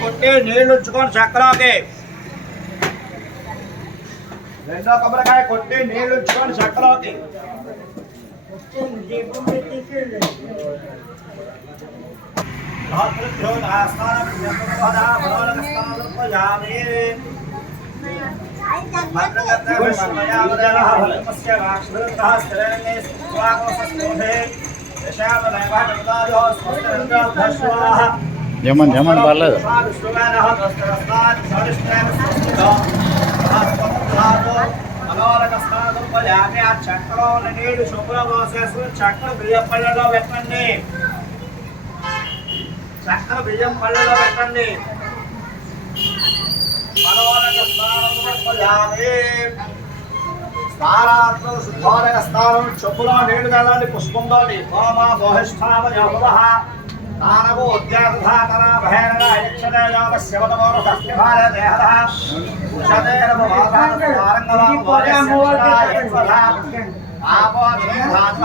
కొట్టి నీళ్లు ఉంచుకొని చక్రాకి రెండో కొబ్బరికాయ కొట్టి నీళ్లు ఉంచుకొని చక్రాకి జమన్ జమన్ పర్లేదు చక్రం నీళ్లు శుభ్రం పోసేసుకుని చక్రం బియ్యం పళ్ళలో పెట్టండి చక్రం బియ్యం పళ్ళలో పెట్టండి స్నానార్థం శుద్ధోదక స్నానం చెప్పులో నీళ్లు కదండి పుష్పంతో హోమ బహిష్ఠామ నానగో ఉద్యాధాతన భైరవ యక్షదేయామ శివతమోర సస్యభార దేహద ఉషదేన మహాదాన వారంగవం వయస్స ఆపో ధాత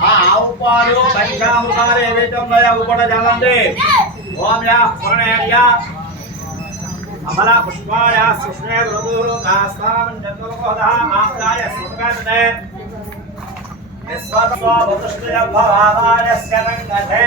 ఆ ఆవు పాలు పంచామృతాలు ఏవైతే ఉన్నాయో అవి కూడా చల్లండి ఓం యా పురణేయ అమలా పుష్పాయ సుష్మే వృధూరు దాస్తానం జంతుకోద ఆప్యాయ సుఖాదే నిస్వార్థ వదృష్టయ భవాదాయస్య రంగతే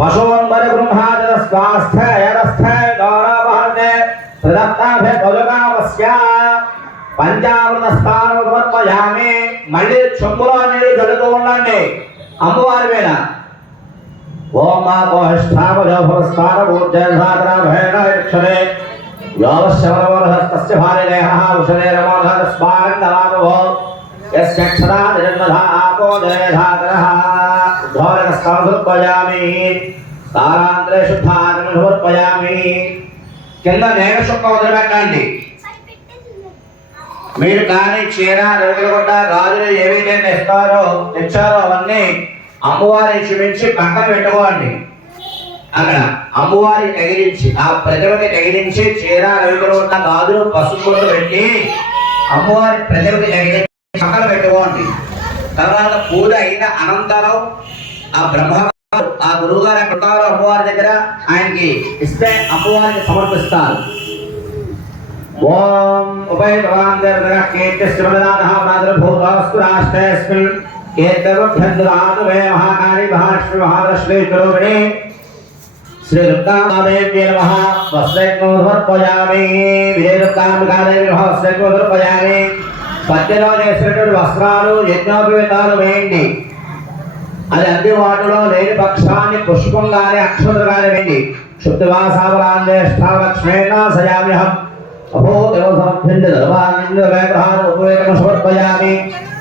पशुवंबर ब्रह्मादर स्वास्थ्य गौरवहर्णे प्रदत्ताभे भोजकावस्या पंचामृत स्थान समर्पयामि मళ్ళీ చెంబులో నీళ్లు జరుగుతూ ఉండండి అమ్మవారి మీద ఓం మా గోహిష్ఠాపజోభవస్థాన ఊర్జయధాతన భేణ యక్షరే యోగశవరవరహస్తస్య భార్యదేహః ఉషరేరమోధన స్మారందవాదో యస్యక్షరా జన్మధా ఆపో జయధాతనః ఉద్ధోరక సమర్పయామి తారాంతరే శుద్ధాగమ సమర్పయామి కింద నేల చుక్క వదిలిపెట్టండి మీరు కానీ చీర రేగులగొడ్డ గాజులు ఏవైతే తెచ్చారో అవన్నీ అమ్మవారి క్షమించి పక్కన పెట్టుకోండి అక్కడ అమ్మవారి తగిలించి ఆ ప్రజలకి తగిలించి చీర రేగులగొడ్డ గాజులు పసుపు పెట్టి అమ్మవారి ప్రజలకి తగిలించి పక్కన పెట్టుకోండి తర్వాత పూజ అయిన అనంతరం ఆ బ్రహ్మ ఆ గురువు గారు ఎక్కడ ఉంటారో అమ్మవారి దగ్గర ఆయనకి ఇస్తే అమ్మవారికి సమర్పిస్తారు ఓం ఉపైతవాందర్దగ కీర్తిశ్రమదానః ప్రాదుర్భూతోऽस्तु రాష్ట్రేऽस्मिन् కీర్తవభ్యందురాదువే మహాకాళీ మహాలక్ష్మి మహాలక్ష్మి స్వరూపిణి శ్రీ దుర్గాదేవ్యై నమః వస్త్రయజ్ఞం సమర్పయామి విజయదుర్గాంబికాదేవి నమః వస్త్రయజ్ఞం సమర్పయామి పద్దెలో చేసినటువంటి వస్త్రాలు యజ్ఞోపేతాలు వేయండి అది అందుబాటులో లేని పక్షాన్ని పుష్పం గాని అక్షతులు గాని వేయండి శుద్ధివాసావరాందేష్టాలక్ష్మేణ సయామ్యహం అభో దేవసమర్థ్యండి దర్వానందవేగ్రహాన్ని ఉపవేదన సమర్పయామి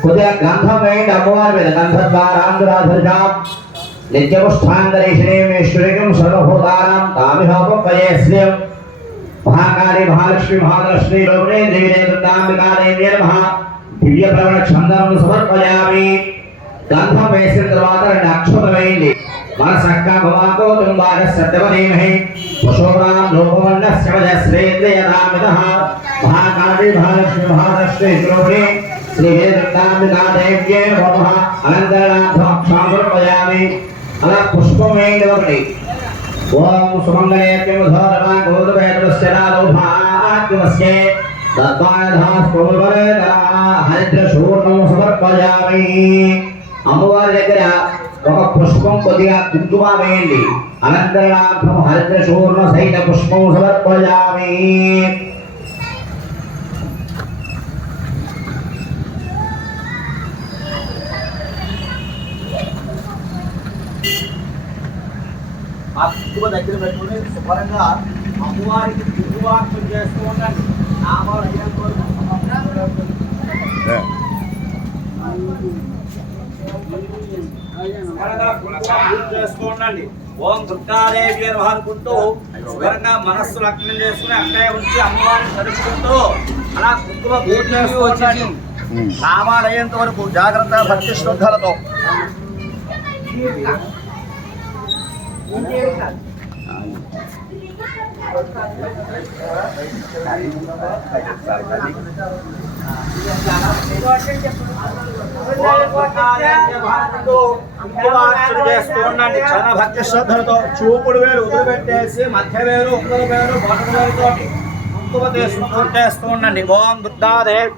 కొద్దిగా గంధం వేయండి అమ్మవారి మీద గంధద్వారాంధ్రాధర్జాం నిత్యముష్ఠాంతరీశ్వరీమేశ్వరీం సర్వభూతానాం తామిహోపయస్యం महाकाली महालक्ष्मी महालक्ष्मी रोहिणी देवी दुर्गांबिकादेव्यै नमः दिव्य प्रवण चंदनं समर्पयामि गंधं వేసిన తర్వాత రెండు అక్షతలు వేయండి మనసక్క భవాకో తుంబార సత్యవనేమహి పశోరాం లోకమండస్య వజశ్రేంద్రయనామిదః महाकाली महालक्ष्मी महालक्ष्मी रोहिणी శ్రీ దుర్గాంబికాదేవ్यै నమః అనంతరార్థం సమర్పయామి అలా పుష్పం వేయండి ఒకటి ఓం సుమంగళేత్యముధోరమా గోదవేదస్యనాలోభాగ్యమస్యే తద్వాయధాస్పముల్వరేతరా హరిద్రశూర్ణం సమర్పయామి అమ్మవారి దగ్గర ఒక పుష్పం కొద్దిగా కుంకుమ వేయండి. అనంతరార్థం హరిద్ర శూర్ణ సహిత పుష్పం సమర్పయామి. ఆ కుంకుమ దగ్గర పెట్టుకుని శుభ్రంగా అమ్మవారికి కుంకుమార్చన చేస్తూ ఉండండి. నామాలు అయ్యేంత వరకు చేస్తూ ఉండండి. ఓం దుర్గాదేవి అని అనుకుంటూ శుభ్రంగా మనస్సు లగ్నం చేసుకుని అక్కడే ఉంచి అమ్మవారిని తలుచుకుంటూ అలా కుంకుమ పూజ చేస్తూ ఉండండి. నామాలు అయ్యేంత వరకు జాగ్రత్త భక్తి శ్రద్ధలతో. చేస్తూ ఉండండి చాలా భక్తి శ్రద్ధలతో. చూపుడు వేలు వదిలిపెట్టేసి మధ్య వేలు ఉత్తర వేలు బొటన వేలుతో కుంకుమ చేస్తూ ఉండండి. ఓం దుర్గాదేవి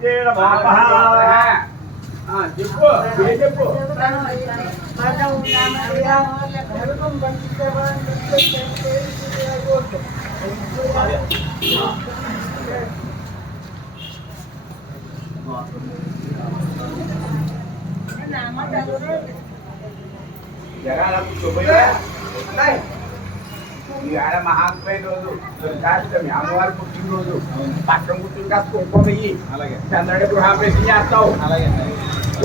ఈవేళ మహాత్మైన రోజు దుర్గాష్టమి అమ్మవారి పుట్టినరోజు. పక్కన కూర్చుని కాస్త కుంకుమ వెయ్యి. అలాగే చంద్రుడి గృహాపేషణ చేస్తావు. అలాగే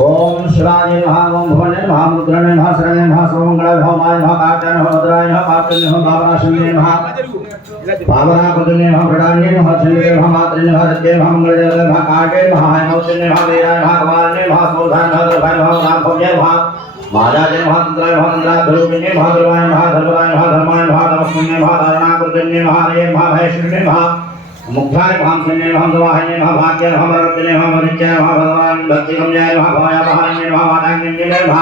ఓం శివాయ నమః. ఓం భువనే నమః. ముద్రనే నమః. శరణే నమః. సోమంగళ భౌమాయ నమః. కాచాయ నమః. భద్రాయ నమః. పాత్రనే నమః. పావనాశనే నమః. పావనాకృతనే నమః. ప్రదాన్యే నమః. శనివే నమః. మాత్రే నమః. సత్యే నమః. మంగళదే నమః. కాటే నమః. హైమవత్యే నమః. వీరాయ నమః. కపాలనే నమః. సోధాయ నమః. దర్భాయ నమః. నామభవ్యే నమః. మాదాజే నమః. తంత్రాయ నమః. తంత్రాధరూపిణే నమః. ధర్మాయ నమః. ధర్మరాయ నమః. ధర్మాయ నమః. తమస్మిన్నే నమః. ధారణాకృతనే నమః. హరే నమః. మహేశ్వరినే నమః. मुख्याय भांसने नमः दवाहने नमः भाग्य नमः वरदने नमः वरिज्ञाय नमः भगवान भक्तिगम्याय नमः भवाय महान्ये नमः वादान्ये नमः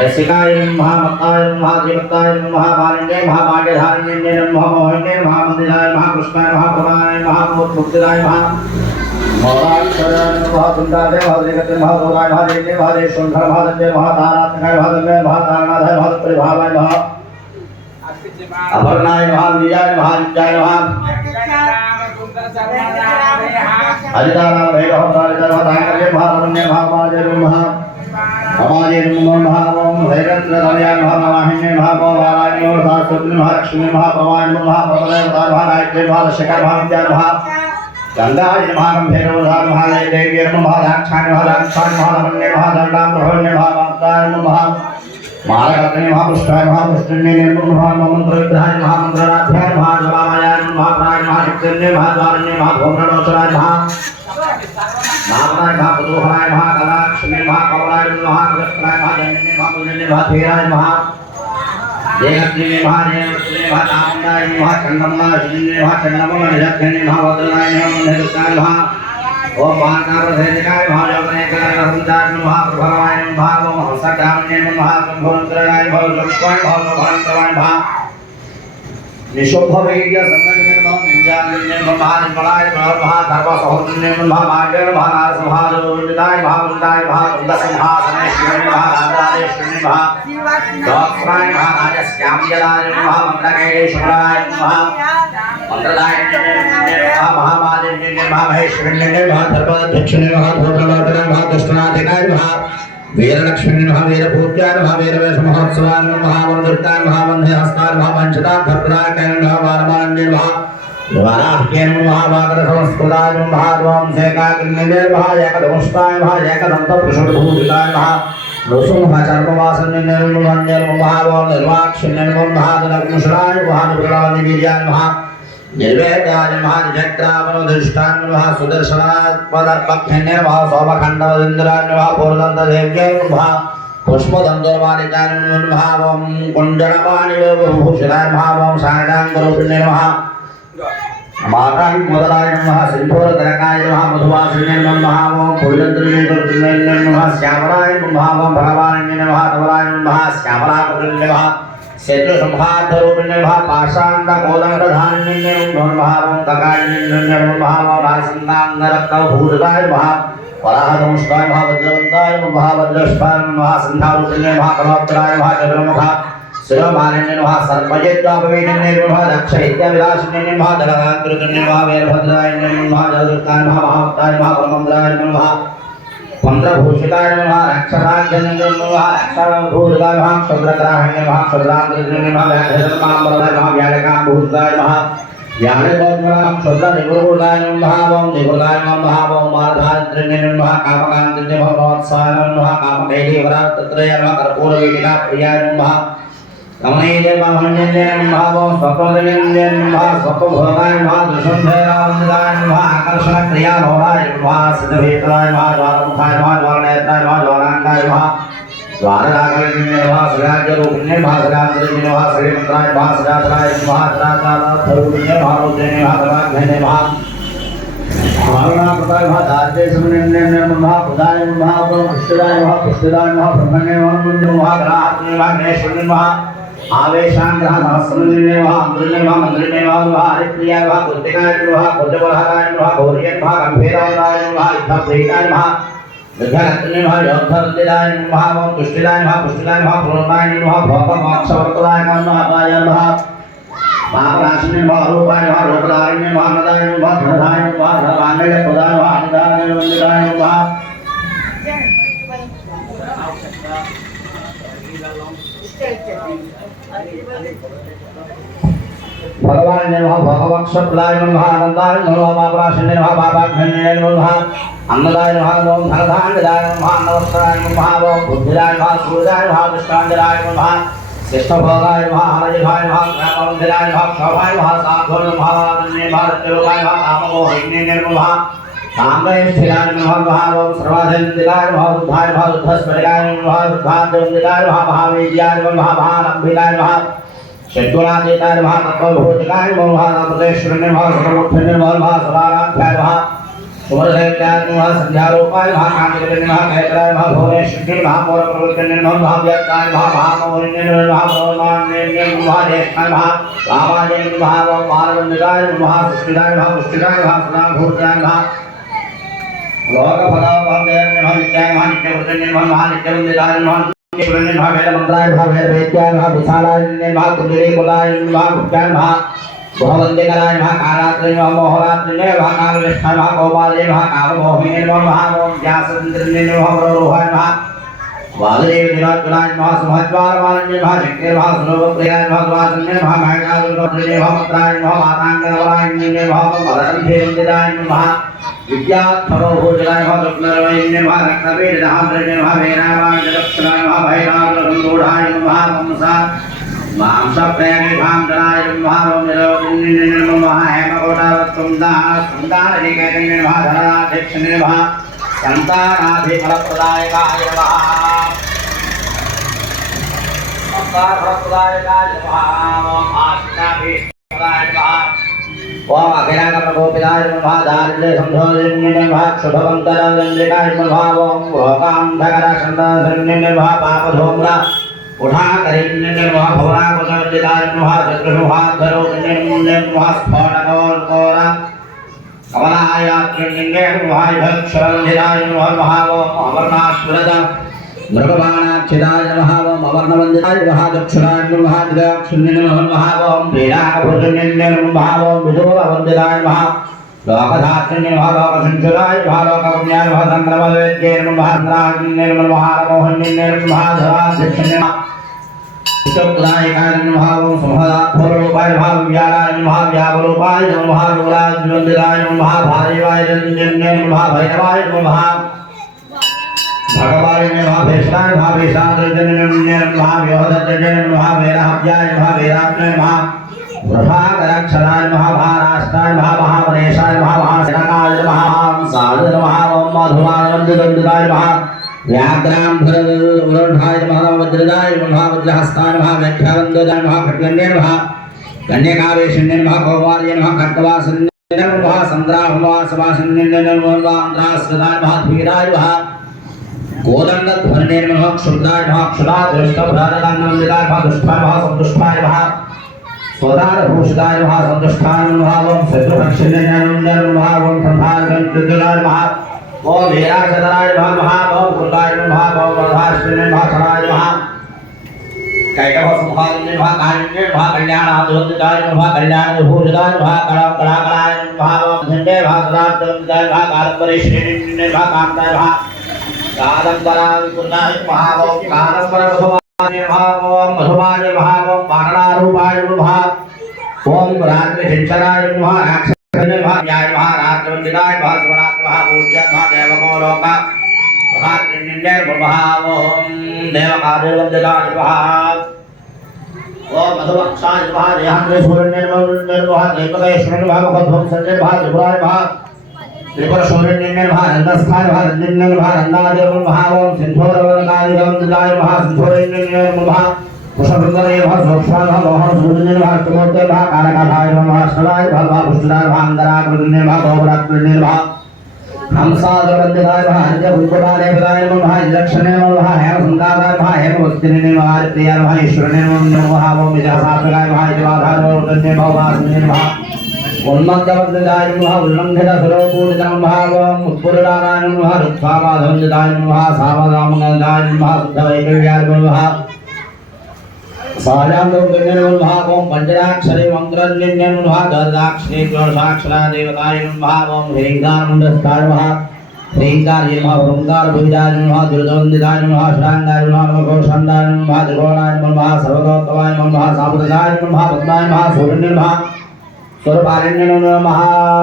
रसिकाय नमः मत्ताय नमः देवताय नमः वारिण्ये नमः भाग्यधारिण्ये नमः मोहिन्ये नमः मंदिराय नमः कृष्णाय नमः प्रभाय नमः मुक्तिदाय नमः मोदाक्षराय नमः सुंदराय नमः जगते नमः दोराय नमः देवे नमः देशोन्धर नमः दत्ते नमः तारात्मकाय नमः दम्मे नमः तारनाथाय नमः परिभावाय नमः अपर्णाय नमः विजयाय नमः नित्याय नमः अजितानाम भैरवतारिताय नमः महारमण्ये महामाजे नमः अमाजे नमः ओम भैरवतारिताय नमः महाहिन्ये नमः वाराय नमः सास्वती नमः लक्ष्मी नमः प्रवाय नमः प्रभवताय नमः गायत्री नमः शकर नमः विद्या नमः गंगाय नमः भैरवताय नमः देवी नमः दाक्षाय नमः दाक्षाय नमः रमण्ये नमः दंडां प्रभवन्ये नमः माताय नमः महागणपते नमः पुष्टाय नमः पुष्टन्ये नमः मंत्रविद्याय नमः मंत्रराध्याय नमः जलामयाय नमः प्राय नमः नित्यन्ये नमः द्वारन्ये नमः भोमनोचराय नमः नामनाय नमः पुरोहराय नमः कलाक्षणे नमः कमलाय नमः कृष्णाय नमः जन्ये नमः पुण्ये नमः धीराय नमः देहत्रे नमः देवत्रे नमः नामनाय नमः चंडमनाय जन्ये नमः चंडमनाय निजत्रे नमः वज्रनाय नमः निरुक्ताय नमः ओम महानारधेयकाय नमः योगनेकाय नमः प्रभवाय नमः ओम हंसकामने नमः ब्रह्मोत्तराय नमः लक्ष्मण भगवान नमः निशोभवेद्य संगने नमः विद्यालये नमः महानिर्मलाय नमः धर्म सहोदरने नमः मार्गे नमः नारसिंहाय नमः मुंडाय नमः कुंदसिंहासनेश्वरी नमः राजादेश्वरी नमः दक्षिणाय नमः राजश्यामजलाय नमः मंडकेश्वराय नमः मंत्रदाय नमः महामादिन्ये नमः महेश्वरन्ये नमः धर्माध्यक्षणे नमः धर्मलोचने नमः दक्षिणाधिकाय नमः वीरलक्ष्मी नमः वीरपूज्याय नमः वीरवेशमहोत्सवाय नमः वरदुर्गाय नमः वन्दे हस्ताय नमः पंचताभद्राय नमः वारमान्ये नमः वाराह्ये नमः वागरसंस्कृताय नमः द्वांसेकाग्निने नमः एकदमुष्टाय नमः एकदन्तपुरुषभूषिताय नमः नृसिंहचर्मवासन्ये नमः निर्वाक्षिण्ये नमः दलग्मुषराय नमः निबीर्याय नमः निर्वेद्याय नमः निजग्रामनुधिष्ठाय नमः सुदर्शनाय पदपक्षिण्ये नमः सोमखण्डवदिन्द्राय नमः पूर्णदन्तदेव्यै नमः पुष्पदन्तोर्वादिकाय नमः ओम कुण्डलपाणिभूषणाय नमः ओम शारदाङ्गरूपिणे नमः माताय मोदलाय नमः सिन्धूरधरकाय नमः मधुवासिने नमः ओम पुण्यद्रव्ये नमः श्यामलाय नमः ओम भगवान्ये नमः धवलाय नमः श्यामलाकृतिने नमः शत्रुसंहाररूपिणे नमः पाषाण्डकोदण्डधारिणे नमः ओम ककारिणे नमः ओम राजसन्दाङ्गरक्तभूषिताय नमः वराहदंष्टाय नमः वज्रवन्ताय नमः वज्रष्टाय नमः संधारुषण्ये नमः कलोत्तराय नमः चतुर्मुखा शिरोमालिन्ये नमः सर्पजित्वापवेदिन्ये नमः दक्षैत्याविलासिन्ये नमः दलगान्तृतन्ये नमः वीरभद्राय नमः जलदुर्गाय नमः महामुक्ताय नमः परमन्द्राय नमः पंद्रभूषिताय नमः रक्षसाध्यन्ये नमः रक्षाभूषिताय नमः क्षुद्रग्राहण्ये नमः क्षुद्रान्तृतन्ये नमः व्याघ्रसर्पाम्बराय नमः व्यालकाम्भूषिताय नमः ज्ञानगोचरां क्षुद्रनिगुरुदाय नमः ओं निगुरुदाय नमः ओं मार्गान्त्रिण्ये नमः कामकान्त्रिण्ये नमः भवत्साय नमः कामकैलीवरात्रय नमः कर्पूरवीटिका प्रियाय नमः कमनीय महन्ये नमः ओं स्वप्नदन्ये नमः स्वप्नभोगाय नमः दुष्मन्धराय नमः आकर्षणक्रिया भवाय नमः सिद्धभीतराय नमः ज्वालमुखाय नमः ज्वालनेत्राय नमः ज्वालाङ्गाय नमः द्वारदागलिन्ये नमः सुराज्यरूपिण्ये नमः सुरान्तरिण्ये नमः श्रीमन्त्राय नमः सुराधराय नमः सुराकालाधरूपिण्ये नमः रुद्रेण्ये नमः धर्माघ्ने नमः भावनाकृताय नमः दार्जेशमन्ये नमः बुधाय नमः पुष्टिदाय नमः पुष्टिदाय नमः ब्रह्मण्ये नमः ग्रहात्मने नमः गणेश्वरने नमः आवेशाङ्ग्रह सहस्रमन्ये नमः अन्द्रण्ये नमः मन्त्रिणे नमः हरिप्रियाय नमः कुर्तिकाय नमः कुर्जबलहराय नमः गौर्ये नमः गम्भीराय नमः युद्धप्रीताय नमः विघ्नहर्त्रे नमः योद्धवन्दिताय नमः ओं पुष्टिदाय नमः पुष्टिदाय नमः पूर्णाय नमः भोगमोक्षवर्तदाय नमः अपाय नमः पापनाशिने नमः रूपाय नमः रूपधारिणे नमः नदाय नमः धनधाय नमः धनवान्य प्रदाय नमः अनुदाय वन्दिताय नमः भगवान नमः भगवत्सप्रदाय नमः आनन्दाय नमः पापनाशिने नमः पापाघ्ने नमः अन्नदाय नमः ओं धनधान्यदाय नमः अन्नवस्त्राय नमः ओं बुद्धिदाय नमः सूर्याय नमः दृष्टान्तराय नमः शिष्टभोगाय नमः हरजिभाय नमः ज्ञानवन्दिताय नमः क्षोभाय नमः साधुर् नमः आनन्दे भारतयोगाय नमः काममोहिन्ये नमः कामयस्थिराय नमः ओं सर्वाधिन्दिताय नमः रुद्धाय नमः रुद्धस्फटिकाय नमः रुद्धाद्वन्दिताय नमः महावीर्याय नमः महालम्बिताय नमः षड्गुणातीताय नमः तत्त्वभूतिकाय नमः महाप्रदेश्वरने नमः सर्वमुख्यने नमः सदाराध्याय नमः सुमरदेव्याय नमः संध्यारूपाय नमः कान्तिकले नमः कैतराय नमः भुवनेश्वरी नमः मोरप्रवृत्तने नमः महाव्याप्ताय नमः महामोहिन्ये नमः भवमान्ये नमः ज्येष्ठाय नमः रामाय नमः मानवन्दिताय नमः पुष्टिदाय नमः पुष्टिदाय नमः सदाभूताय नमः लोकफलापहृदये नमः नित्याय नमः नित्यवृत्तने नमः नित्यवन्दिताय नमः ईश्वरने नमः वेदमन्त्राय नमः वेदवेद्याय नमः विशालाय नमः कुण्डलीकुलाय नमः गुप्ताय नमः भववन्दिकराय नमः कारात्रे नमः मोहरात्रे नमः कामविष्ठाय नमः कौमारे नमः काममोहिने नमः ओं व्यासन्द्रने नमः वरोहाय नमः वाददेव दिनात्मनाय नमः सुमध्वारमालन्ये नमः शक्ते नमः सुलोकप्रियाय नमः सुवासन्ये नमः महकादुर्गप्रिये नमः मन्त्राय नमः माताङ्गनवरायण्ये नमः वरदन्धेवन्दिताय नमः विद्यात्मभूषणाय नमः दुर्गरवैन्ये नमः रक्तपीडधान्द्रये नमः वेनावाय जगत्सराय नमः भैरावरूढाय नमः वंसा मांसप्रेमिभांजनाय नमः ओं निरोगिन्ये नमः हेमकोटावत्सुन्दाः सुन्दारनिकेतन्ये नमः धनाध्यक्षने नमः संतानाधिफलप्रदायकाय नमः संतानफलप्रदायकाय नमः ओं आश्नाभिप्रदाय नमः ओं अभिरागप्रकोपिताय नमः दारिद्र्यसंशोधन्ये नमः शुभवन्तरवन्दिकाय नमः ओं लोकान्धकरसन्दासन्ये नमः पापधूम्र उठाकरिण्ये नमः भवनाकुशवन्दिताय नमः चतुर्मुखाधरोण्ये नमः स्फोटकोल्कोर कमलायात्रिण्ये नमः विभक्षरन्धिताय नमः ओं अमरनाश्वरद मृगबाणाक्षिताय नमः ओं अवर्णवन्दिताय नमः दक्षिणाय नमः दिगाक्षुण्ये नमः ओं क्रीडाभूषण्ये नमः ओं विदूरवन्दिताय नमः लोकधात्रिण्ये नमः लोकसंशुराय नमः लोकपुण्याय नमः चन्द्रमलवेद्ये नमः चन्द्राग्न्ये नमः मोहन्ये नमः धराध्यक्षण्ये नमः विष्णुप्रदायकाय नमः ओं समहदात्मरूपाय नमः व्यालाय नमः व्यावरूपाय नमः मूलाद्वन्दिताय नमः भारीवाय रञ्जन्ये नमः भैरवाय नमः भगवाय नमः भेषणाय नमः भेषाद्रजन्ये नमः व्योहदर्जन्ये नमः वेदाभ्याय नमः वेदात्मने नमः वृषाकरक्षराय नमः महाराष्ट्राय नमः महावनेशाय नमः महासेनाय नमः साधु नमः ओं मधुमानवन्दिताय नमः व्याघ्रांधरवरुणाय नमः वज्रदाय नमः वज्रहस्ताय नमः व्याख्यावन्ददाय नमः खड्गन्ये नमः कन्यकावेशन्ये नमः कौमार्ये नमः खड्गवासन्ये नमः सन्द्राभवासवासन्ये नमः आन्ध्रास्त्रदाय नमः धीराय नमः कोदण्डध्वन्ये नमः क्षुद्राय नमः क्षुरादृष्टभ्राजदानवन्दिताय नमः दुष्टाय नमः सन्तुष्टाय नमः स्वदारभूषिताय नमः सन्तुष्टाय नमः ओं शत्रुभक्षिण्ये नमः ओं संहारगन्त्युज्ज्वलाय नमः ओम वीराशतराय नमः ओम कुलाय नमः ओम वरदाश्विने नमः सराय नमः कैटभस्महाय नमः कान्ये नमः कल्याणाद्वन्द्वाय नमः कल्याणभूषिताय नमः कलाकलाय नमः ओम झण्डे भासराद्वन्द्वाय नमः कालपरिश्रीने नमः कान्ताय नमः कालंबराय कुलाय नमः ओम कालंबरभवाय नमः ओम मधुवाय नमः ओम पारणारूपाय नमः ओम रात्रिशिक्षराय नमः न्याय महाराष्ट्रवंदिताय भास्वरात महापूज्य महादेवमोलोक महात्रिण्येर महाओम देवकादेवंदिताय महाओम मधुवक्षाय महादेहान्वे सूर्यनिर्मलनिर्मल महादेवकेश्वर महाभद्रं संजय महात्रिपुराय महा त्रिपुर सूर्यनिर्मल महानंदस्थाय महानंदिन्य महानंदादेव महाओम सिंधोरवनकादिवंदिताय महासिंधोरनिर्मल महा पुष्पवृंदने नमः सोक्षाय नमः मोहन सूर्यने नमः अष्टमूर्ते नमः कालकाधाय नमः अष्टलाय नमः भुजनाय नमः अंधराकृतिने नमः बहुरात्रिणे नमः हंसादवंदिताय नमः अंजभुजपालेपदाय नमः इंद्रक्षणे नमः हेमसंकाराय नमः हेमवस्तिने नमः हरिप्रियाय नमः ईश्वरने नमः ओम विजयसात्विकाय नमः इतिवाधाय नमः वासने नमः उन्मत्तवंदिताय नमः उल्लंघितसुरपूजिताय नमः ओम उत्पुरदानाय नमः रुक्माधवंदिताय नमः सामदामंगलाय नमः शुद्धवैकल्याय नमः साजान्तों ओम पंचराक्षरे मंत्रन्यं नमः दर्दाक्षरे क्रोशाक्षरा देवताय नमः ओम ह्रींकारमुण्डस्थाय नमः ह्रींकार्ये नमः ओंकार भुजाय नमः दुर्दवंदिताय नमः षडांगाय नमः घोषांडाय नमः त्रिकोणाय नमः सर्वतोत्तमाय नमः सापदाय नमः पद्माय नमः सूर्यने नमः सूर्यपालिन्ये नमः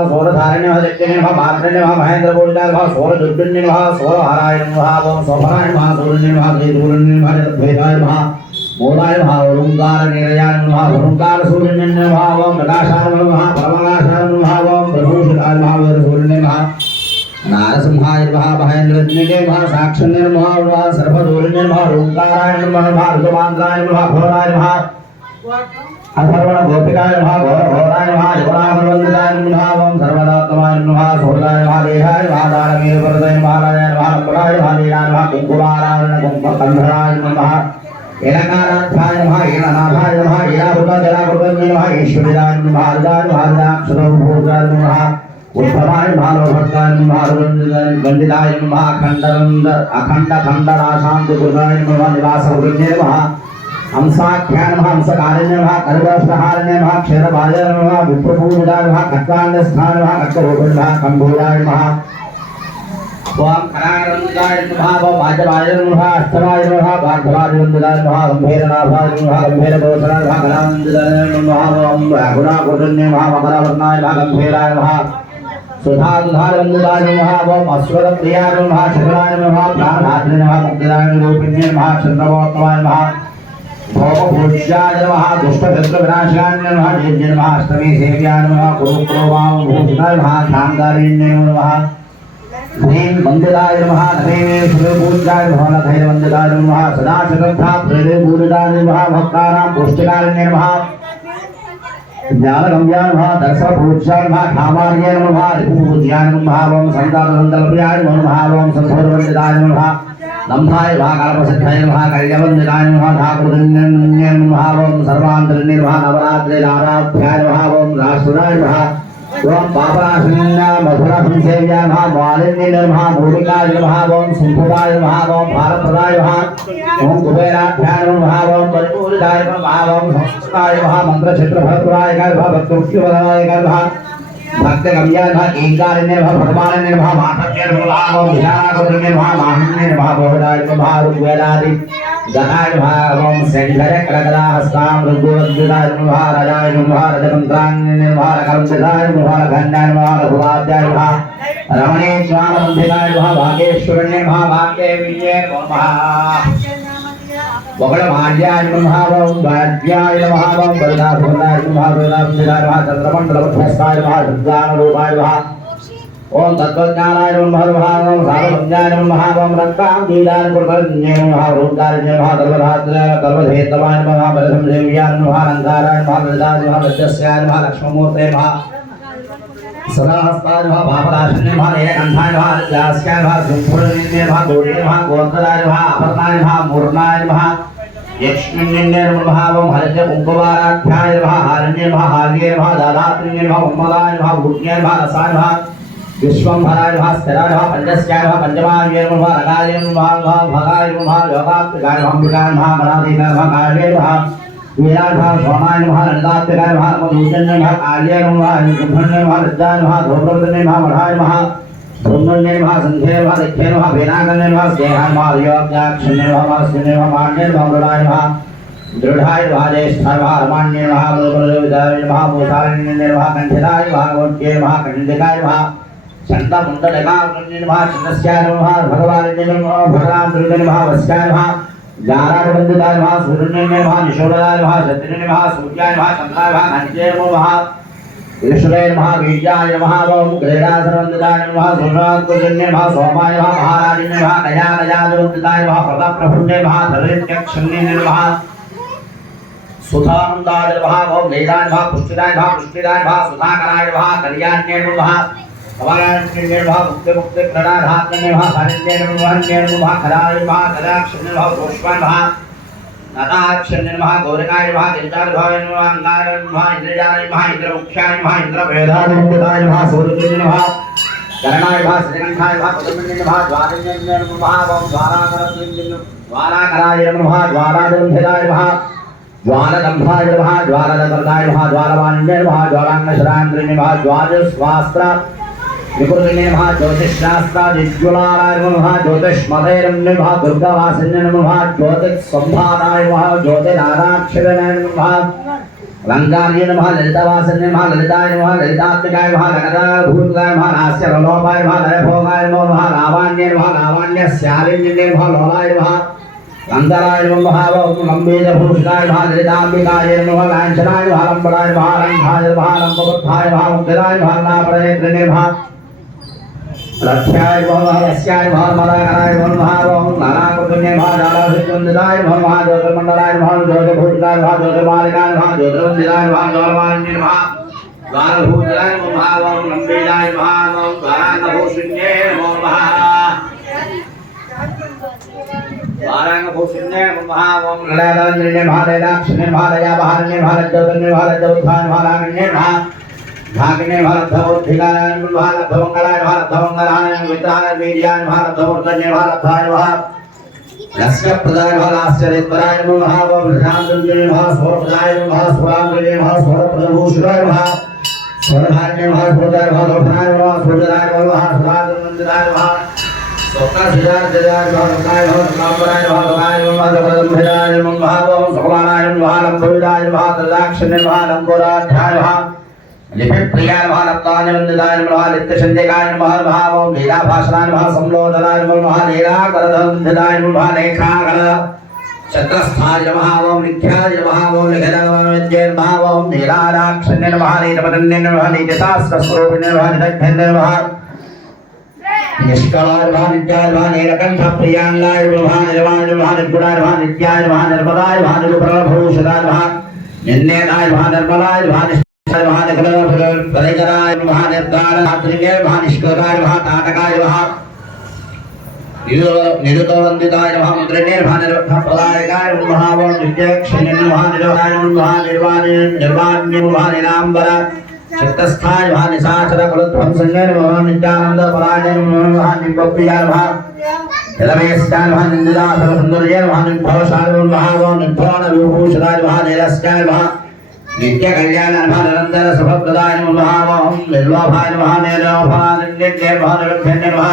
सूर्यधारिणे नमः दक्षिणे नमः मात्रणे नमः महेंद्रपूजिताय नमः सूर्यदुर्गण्ये नमः सूर्यहाराय नमः ओम सोमनाय नमः सूर्यने नमः त्रिदूरण्ये नमः जगद्भेदाय नमः मोदाय नमः ओंकार निरयाय नमः ओंकार सूर्यने नमः ओम प्रकाशाय नमः परमकाशाय नमः ओम प्रभूषिताय नमः वीर सूर्यने नमः नारसिंहाय नमः महेंद्रज्ञे नमः साक्षिणे नमः ओम सर्वदूरणे नमः ओंकाराय नमः भार्गवांगाय नमः घोराय नमः अथर्वण गोपिकाय नमः घोराय नमः युवरामवंदिताय नमः ओम सर्वदात्माय नमः सूर्याय नमः देहाय नमः दानवीर वरदाय नमः नमः लंबराय नमः लीलाय नमः कुंकुमाराय नमः कुंभकंधराय नमः एलकाराध्याय नमः एलनाथाय नमः एलाभुतजलाभुतन्ये नमः ईश्वराय नमः हरदाय नमः हरदाक्षरभूताय नमः उद्धवाय नमः लोभक्ताय नमः वंदिताय नमः अखण्डखण्डराशान्तिकृताय नमः निवासवृद्धे नमः हंसाख्याय नमः हंसकारिणे नमः कलिदोषहारिणे नमः क्षीरभाजाय नमः विप्रपूजिताय नमः खट्वाण्डस्थाय नमः खट्टरूपिणे नमः कम्भोजाय नमः ओम खरारंगाय नमः ओम भाजवाय नमः अष्टवाय नमः भार्गवाय वंदिताय नमः गंभीरनाभाय नमः गंभीरदोषणाय नमः गणानंदिताय नमः ओम गुणाकुटन्ये नमः मकरवर्णाय नमः गंभीराय नमः सुधाधार वंदिताय नमः ओम अश्वरप्रियाय नमः शरणाय नमः प्राणधात्रे नमः मुक्तिदाय रूपिण्ये नमः चन्द्रवोत्तमाय नमः भोगपूज्याय नमः दुष्टशत्रुविनाशाय नमः जय नमः अष्टमी सेव्याय नमः गुरुप्रोवाम भूषिताय नमः ध्यानकारिण्ये नमः ह्रीं वंदिताय नमः नभेमे सूर्यपूज्याय नमः नभैर वंदिताय नमः सदा चतुर्था प्रेरे पूजिताय नमः भक्तानां पुष्टिकारिण्ये नमः ज्ञानगम्याय नमः दर्शनपूज्याय नमः कामार्याय नमः रिपुपूज्याय नमः ओम संतानसंकल्प्याय नमः ओम संभोरवंदिताय नमः लंभाय नमः कालप्रसिद्धाय नमः कल्यवंदिताय नमः धाकुरन्ये नमः ओम सर्वान्तरण्ये नमः नवरात्रे नाराभ्याय नमः ओम राष्ट्राय नमः ओम पापनाशन्या मधुरासंसेव्याय नमः मालिन्ये नमः मूलिकाय नमः ओम संभुताय नमः ओम भारप्रदाय नमः ओम कुबेराभ्याय नमः ओम परिपूरिताय नमः ओम संस्कृताय नमः मंत्रक्षेत्रभद्राय नमः भक्तमुख्यवदाय नमः भक्तगम्याय नमः ईंकारिण्ये नमः भगवान्ये नमः माधव्ये नमः ओम ध्यानाकुटन्ये नमः माहिन्ये नमः बहुदाय नमः ऋग्वेदादि गणाय नमः ओम शैलकरकलाहस्तां ऋग्वेदाय नमः राजाय नमः रजतन्त्रान्ये नमः रकलंसिताय नमः रघण्डाय नमः रघुवाद्याय नमः रमणे ज्ञानवन्दिताय नमः भागेश्वरण्ये नमः भाग्यविजये नमः वगळमार्याय नमः ओम वाद्याय नमः ओम वरदाभुवनाय नमः वरदाभुवनाय नमः चन्द्रमण्डलवक्षस्थाय नमः शुद्धानरूपाय नमः ओम तत्त्वज्ञानाय नमः ओम सारवज्ञाय नमः ओम रक्तांगीदाय नमः ओंकाराय नमः सर्वधात्राय सर्वधेतवाय नमः बलसंसेव्याय नमः अलंकाराय नमः वरदाय नमः वज्रस्याय नमः लक्ष्मणमूर्ते नमः सदाहस्ताय नमः भापराशन्ये नमः नीलकण्ठाय नमः व्यास्याय नमः सिंहूर्णिन्ये नमः गौरीये नमः गोत्रदाय नमः अपर्णाय नमः मूर्णाय नमः यक्ष्मिन्ये नमः ओम हरिद्र कुंकुमाराध्याय नमः हारण्ये नमः हार्ये नमः दादात्रिये नमः उन्मदाय नमः भूज्ञे नमः रसाय नमः विश्वंभराय नमः स्थिराय नमः पंचस्याय नमः पंचमाय नमः नगाय नमः भगाय नमः योगात्मकाय नमः विकाय नमः मनादीनाय नमः काले नमः वीराय नमः सोमाय नमः नंदात्मकाय नमः मधुजन्य नमः काले नमः ब्रह्मण्य नमः लज्जाय नमः धूम्रवदने नमः मढ़ाय नमः धूम्रण्य नमः संध्याय नमः दिख्ये नमः वीरागण्य नमः स्नेहाय नमः योगाक्षण्य नमः मानस्यन्य नमः मान्य नमः मृडाय नमः दृढ़ाय नमः ज्येष्ठाय नमः रमाण्य नमः मृदुविदाय नमः भूषारण्य नमः कंठिताय नमः गोट्ये नमः कंडिकाय नमः चंदा मुंडलकाय नमः चंदस्याय नमः भगवान्य नमः भगवान् नमः वस्याय नमः ज्ञानानंदिताय नमः सूर्यने नमः निशोलाय नमः शत्रुने नमः सूर्याय नमः चंद्राय नमः अंजय नमः ईश्वराय नमः बीजाय नमः ओम गैरासरवंदिताय नमः सोमनाथकुजन्य नमः सोमाय नमः महाराजिने नमः नयानयाजवंदिताय नमः प्रतापप्रभुने नमः धरित्यक्षण्ये नमः सुधानंदाय नमः ओम गैराय नमः पुष्टिदाय नमः सुधाकराय नमः कल्याण्ये नमः अवराण्ये नमः मुक्ते मुक्ते प्रणाधात्मे नमः सानिध्ये नमः खराय नमः कलाक्षण्ये नमः पुष्पाय नमः नताक्षण्ये नमः गौरकाय नमः गिरिजाभाय नमः अंगाय नमः इंद्रजाय नमः इंद्रमुख्याय नमः इंद्रभेदानंदिताय नमः सूर्यने नमः करणाय नमः श्रीकंठाय नमः पद्मने नमः द्वारण्ये नमः ओम द्वाराकराय नमः द्वारादंभिदाय नमः ज्वालदंभाय नमः ज्वालदकर्ताय नमः ज्वालवाण्ये नमः ज्वालांगशरान्द्रे नमः ज्वालस्वास्त्र विपुलने नमः ज्योतिषशास्त्रादिज्वलाय नमः ज्योतिष्मदेरम्ये नमः दुर्गावासिन्ये नमः ज्योतिस्संभाराय नमः ज्योतिराराक्षिणे नमः अलंकार्ये नमः ललितावासिन्ये नमः ललिताय नमः ललितात्मिकाय नमः ललिताभूताय नमः नास्यलोपाय नमः लयभोगाय नमः लावाण्ये नमः लावाण्यस्यालिन्ये नमः लोलाय नमः लंकाराय नमः लंबेजभूषणाय नमः ललिताम्बिकाय नमः लांछनाय नमः लंबराय नमः लंघाय नमः लंबबद्धाय नमः मुक्तिदाय नमः नापरेत्रिणे नमः लक्ष्याय नमः वस्याय नमः मदाकराय नमः ओम नारायणपुण्ये नमः जालाभिवंदिताय नमः ज्योतिर्मण्डलाय नमः ज्योतिर्भूषणाय नमः ज्योतिर्मालिकाय नमः ज्योतिर्वंदिताय नमः ज्वालवाण्ये नमः द्वारभूषणाय नमः ओम लंबेजाय नमः ओम द्वारांगभूषण्ये नमः वारांगभूषण्ये नमः ओम ललादान्ये नमः ललाक्षण्ये नमः लयाबहारण्ये नमः लज्जोतन्ये नमः लज्जोत्थाय नमः लावण्ये नमः भागने नमः लब्धवोद्धिकाय नमः लब्धमंगलाय नमः लब्धमंगलाय वित्राय वीर्याय नमः लब्धमूर्धन्ये नमः लब्धाय नमः लस्यप्रदाय नमः लास्यरेत्पराय नमः ओम ऋषान्द्रन्ये नमः स्वरप्रदाय नमः स्वरांगये नमः स्वरप्रभूषणाय नमः स्वरधारण्ये नमः स्वरदाय नमः स्वरधाय नमः स्वरदाय नमः स्वराजनन्दिताय नमः स्वप्नसिद्धाय जयाय नमः कामराय नमः लोकाय नमः जगदम्भिराय नमः ओम भगवानाय नमः लंबोदाय नमः तदाक्षण्ये नमः लंबोराध्याय नमः लिपिप्रियाय नमः लब्धानन्दिताय नमः नित्यसंध्यकाय नमः ओम लीलाभाषणाय नमः संलोदनाय नमः लीलाकरदन्दिताय नमः लेखाकर चत्रस्थाय नमः ओम नित्याय नमः ओम लिखितविद्ये नमः ओम नीलाराक्षण्ये नमः नीलपतन्ये नमः नीतिशास्त्रस्वरूपिणे नमः निदग्धन्ये नमः निष्कलाय नमः नित्याय नमः नीलकण्ठप्रियांगाय नमः निर्वाणाय नमः निर्गुणाय नमः नित्याय नमः निर्मलाय नमः निर्मलभूषणाय नमः निर्णेनाय नमः निर्मलाय नमः निष्ठाय नमः निखिलपरिकराय नमः निर्दानधात्रिणे नमः निष्कृताय नमः ताटकाय नमः निरुतवन्दिताय नमः मन्त्रिणे नमः निर्भप्रदायकाय नमः ओम नित्यक्षण्ये नमः निरोधाय नमः निर्वाण्ये नमः नीलाम्बर चित्तस्थाय नमः निशाचर कुलध्वंसन्ये नमः नित्यानन्दपराय नमः निम्बप्रियाय नमः जलमेस्याय नमः निन्दितासुरसुन्दर्ये नमः निर्भवशाय नमः ओम निर्भवानविभूषणाय नमः नीलस्याय नमः नित्यकल्याणाय नमः निरन्तरसुभप्रदाय नमः ओम निर्लोभाय नमः निर्लोभानन्ये नमः निरुद्धन्ये नमः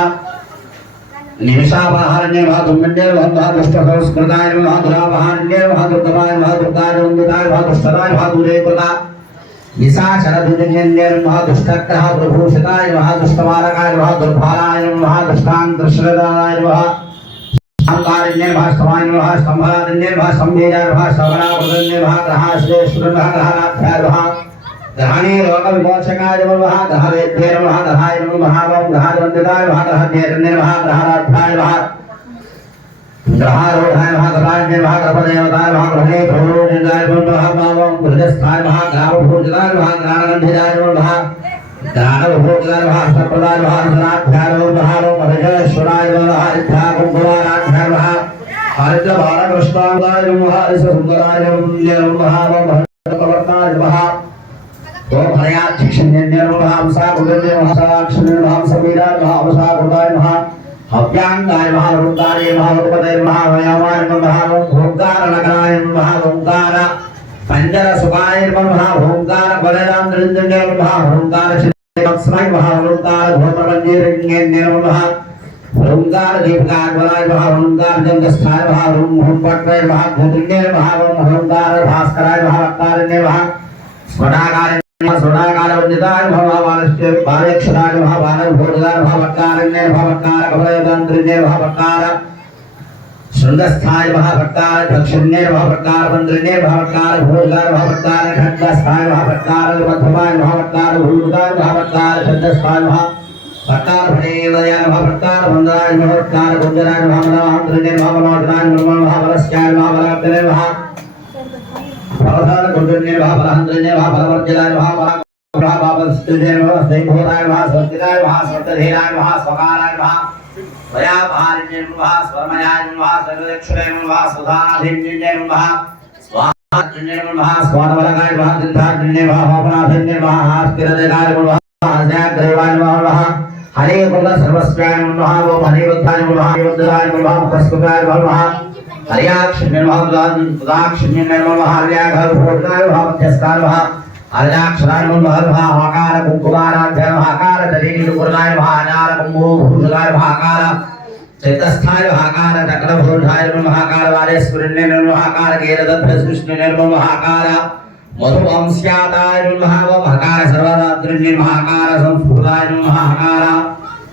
निमिषापहारण्ये नमः धूम्रण्ये नमः दुष्टसंस्कृताय नमः दुरापहारण्ये नमः दुर्गमाय नमः दुर्गानन्दिताय नमः दुष्टराय नमः दूरेकृता निशाचरधुजन्ये नमः दुष्टग्रह प्रभूषिताय नमः दुष्टमारकाय नमः दुर्भाराय नमः दुष्टान्तरश्रदाय नमः अहंकारण्ये नमः स्तमाय नमः स्तंभराजन्ये नमः स्तंभेजाय नमः श्रवणावृतन्ये नमः ग्रहाश्रेष्ठुरः ग्रहाध्याय नमः ग्रहणे लोकविमोचकाय नमः ग्रहवेद्ये नमः ग्रहाय नमः ओम ग्रहावन्दिताय नमः ग्रहज्ञेतन्ये नमः ग्रहाराध्याय नमः ग्रहारूढाय नमः ग्रहाण्ये नमः ग्रहदेवताय नमः ग्रहणे प्रभुनिदाय नमः ओम गृहस्थाय नमः ग्रामभूषिताय नमः ग्रामगन्धिताय नमः ग्रामभूषिताय नमः सप्रदाय नमः धनाध्याय नमः ओम हरिश्वराय नमः इत्याकुमाराध्याय नमः हरिद्रबालकृष्णाय नमः हरिसुन्दराय नमः ओम हरिप्रवर्ताय नमः ओम हरयाक्षण्ये नमः साकुलन्ये नमः साक्षण्ये नमः ఓంకారాంగాయ నమః ఓంకారాయ నమః ఉపపదయ నమః వయామాయ నమః ఓంకారనగరాయ నమః ఓంకార పంజర సుఖాయ నమః ఓంకార బలరాంద్రంజయ నమః ఓంకార చిత్తస్మై నమః ఓంకార ధూపమంజీరంగే నమః ఓంకార దీపకాగ్వరాయ నమః ఓంకార జంగస్థాయ నమః ఓం పట్వయ నమః భూతిన్యే నమః ఓంకార భాస్కరాయ నమః వక్తారణ్యే నమః స్వడాకార స్వడాకార వందితాయ నమః వాలస్య బాలేక్షరాయ నమః బాలభూతిదాయ నమః వక్తారణ్యే నమః వక్తార కమలయదాంత్రిణ్యే నమః వక్తార శృంగస్థాయ నమః వక్తార దక్షిణ్యే నమః వక్తార మంత్రిణ్యే నమః వక్తార భూతిదాయ నమః వక్తార ఖడ్గస్థాయ నమః వక్తార మధ్యమాయ నమః వక్తార భూతిదాయ నమః వక్తార ఖడ్గస్థాయ నమః వక్తార భణేవదయ నమః వక్తార వందనాయ నమః వక్తార గుంజరాయ నమః మంత్రిణ్యే నమః మనోజనాయ నమః వలస్యాయ నమః వలక్తనే నమః భవదాన గుంజన్యే నమః బలహంద్రన్యే నమః బలవర్జనాయ నమః బలభావస్థితే నమః స్నేహోదాయ నమః స్వర్తిదాయ నమః స్వర్తధీరాయ నమః స్వకారాయ నమః వయాభారిణ్యే నమః స్వర్మయాయ నమః సర్వదక్షిణే నమః సుధాధిన్యే నమః స్వాహాన్యే నమః స్వానవరగాయ నమః దింధాన్యే నమః వాపనాథన్యే నమః స్థిరదేగాయ నమః ఆజ్ఞాగ్రవాయ నమః హరే కుల సర్వస్వాయ నమః ఓం హరే వద్ధాయ నమః యోద్ధాయ నమః ముఖస్కుతాయ నమః హరియాక్షిణ్యే నమః ఉదాక్షిణ్యే నమః హర్యాఘర భూతాయ నమః మధ్యస్థాయ నమః హరియాక్షరాయ నమః ఆకార కుంకుమారాధ్యాయ నమః ఆకార దరీని గురునాయ నమః అనార కుంభో భూషాయ నమః ఆకార చిత్తస్థాయ నమః ఆకార చక్రభూషాయ నమః ఆకార వారేశ్వరిణ్యే నమః ఆకార గేరదభ్రస్కృష్ణ్యే నమః ఆకార మధువంశ్యాతాయ నమః ఓం ఆకార సర్వరాత్రిణ్యే నమః ఆకార సంస్కృతాయ నమః ఆకార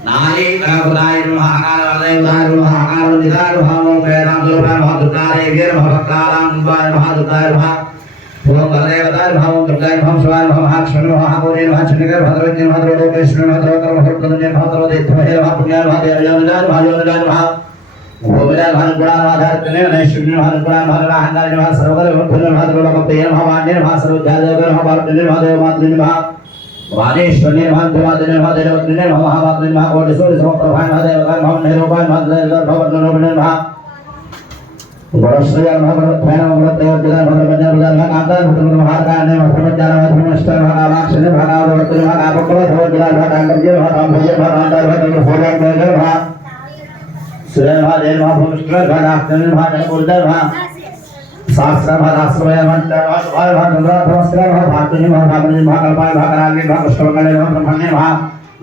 నాయీకరాయ నమః ఆకార వదయదాయ నమః ఆకార నిదాయ నమః ఓం వేదాంతరూపాయ నమః దుర్గాదేవ్యే నమః వక్తారాంబాయ నమః దుర్గాయ నమః ఓం వదయదాయ నమః ఓం దుర్గాయ నమః శివాయ నమః మహాలక్ష్మి నమః మహాగౌరీ నమః చండికాయ భద్రవతి నమః ద్రౌపదేశ్వరి నమః ద్రౌపద మహోత్పదన్యే నమః ద్రౌపదేత్మహే నమః పుణ్యాయ నమః దేవయాయ నమః యోనిజాయ నమః ఓమిలాయ నమః గుణాధారితనే నైశ్వర్య నమః గుణాధార అహంకార నమః సర్వగల విభూతి నమః ద్రౌపదేయ నమః వాణ్యే నమః సర్వజాదేవ నమః భారతనే నమః దేవమాత్రే నమః వాణేశ్వర్య నమః దేవాదినే నమః దేవత్రినే నమః మహాభారతనే నమః కోటి సూర్య సమప్రభాయ నమః దేవతాయ నమః నిరూపాయ నమః భగవద్రూపిణే నమః గుణశ్రేయ నమః భగవద్భాయ నమః భగవద్దేవతాయ నమః భగవద్జాయ నమః కాంతాయ నమః మహాకాయ నమః భగవద్జాయ నమః ధర్మనిష్ఠాయ నమః కామాక్షిణే నమః కామవత్తే నమః కామక్రోధ భగవద్జాయ నమః కాంగర్జే నమః కామభజే నమః కాంతాయ నమః భగవద్జాయ నమః శ్రేయ నమః దేవ నమః భూమిష్ఠాయ నమః నాక్తనే నమః జనపూర్జాయ నమః శాస్త్ర నమః రాష్ట్రమయ నమః శివాయ నమః చంద్రాధవస్త్రాయ నమః భారతనే నమః భాగవతే నమః కల్పాయ నమః కరాగ్నే నమః కృష్ణమంగళే నమః బ్రహ్మణ్యే నమః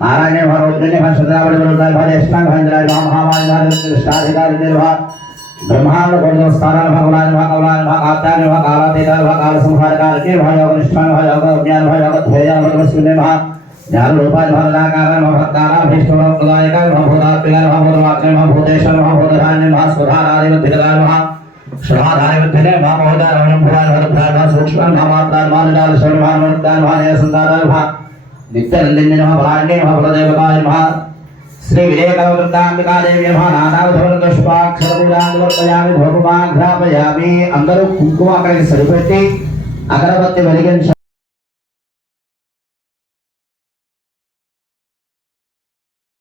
నారాయణే నమః రౌద్రనే నమః చంద్రావళి వరుదాయ నమః జ్యేష్ఠాంగ మహేంద్రాయ నమః మహామాయ నమః కృష్ణాధికారిణే నమః బ్రహ్మాండ గోడస్థానాయ నమః కౌలాయ నమః కౌలాయ నమః కాత్యాయ నమః కాలాతీతాయ నమః కాల సంహారకారకే నమః యోగనిష్ఠాయ నమః యోగ జ్ఞాన నమః యోగ ధ్యేయ నమః నమస్కృతే నమః జ్ఞాన రూపాయ నమః నిరాకారాయ నమః భక్తానాం భీష్టవ ప్రదాయకాయ నమః భూతాత్మికాయ నమః భూతవాక్యాయ నమః భూతేశాయ నమః భూతధాన్యాయ నమః స్వధారాధిపతికాయ నమః శ్రమాధారిపతినే నమః మహోదాయ నమః భువాయ భరద్భాయ నమః సూక్ష్మాయ నమః మాత్రాయ నమః నిదాన శర్మాయ నమః నమః సంతానాయ నమః నిత్యనందిన్యే నమః బలాన్యే నమః బలదేవతాయ నమః శ్రీ వివేకవృందాంబికాదేవి నమః నానావిధములక్షపాక్షరపూజాంగర్పయామి ధూపమాఘ్రాపయామి అందరూ కుంకుమ అక్కడికి సరిపెట్టి అగరబత్తి వెలిగించాలి.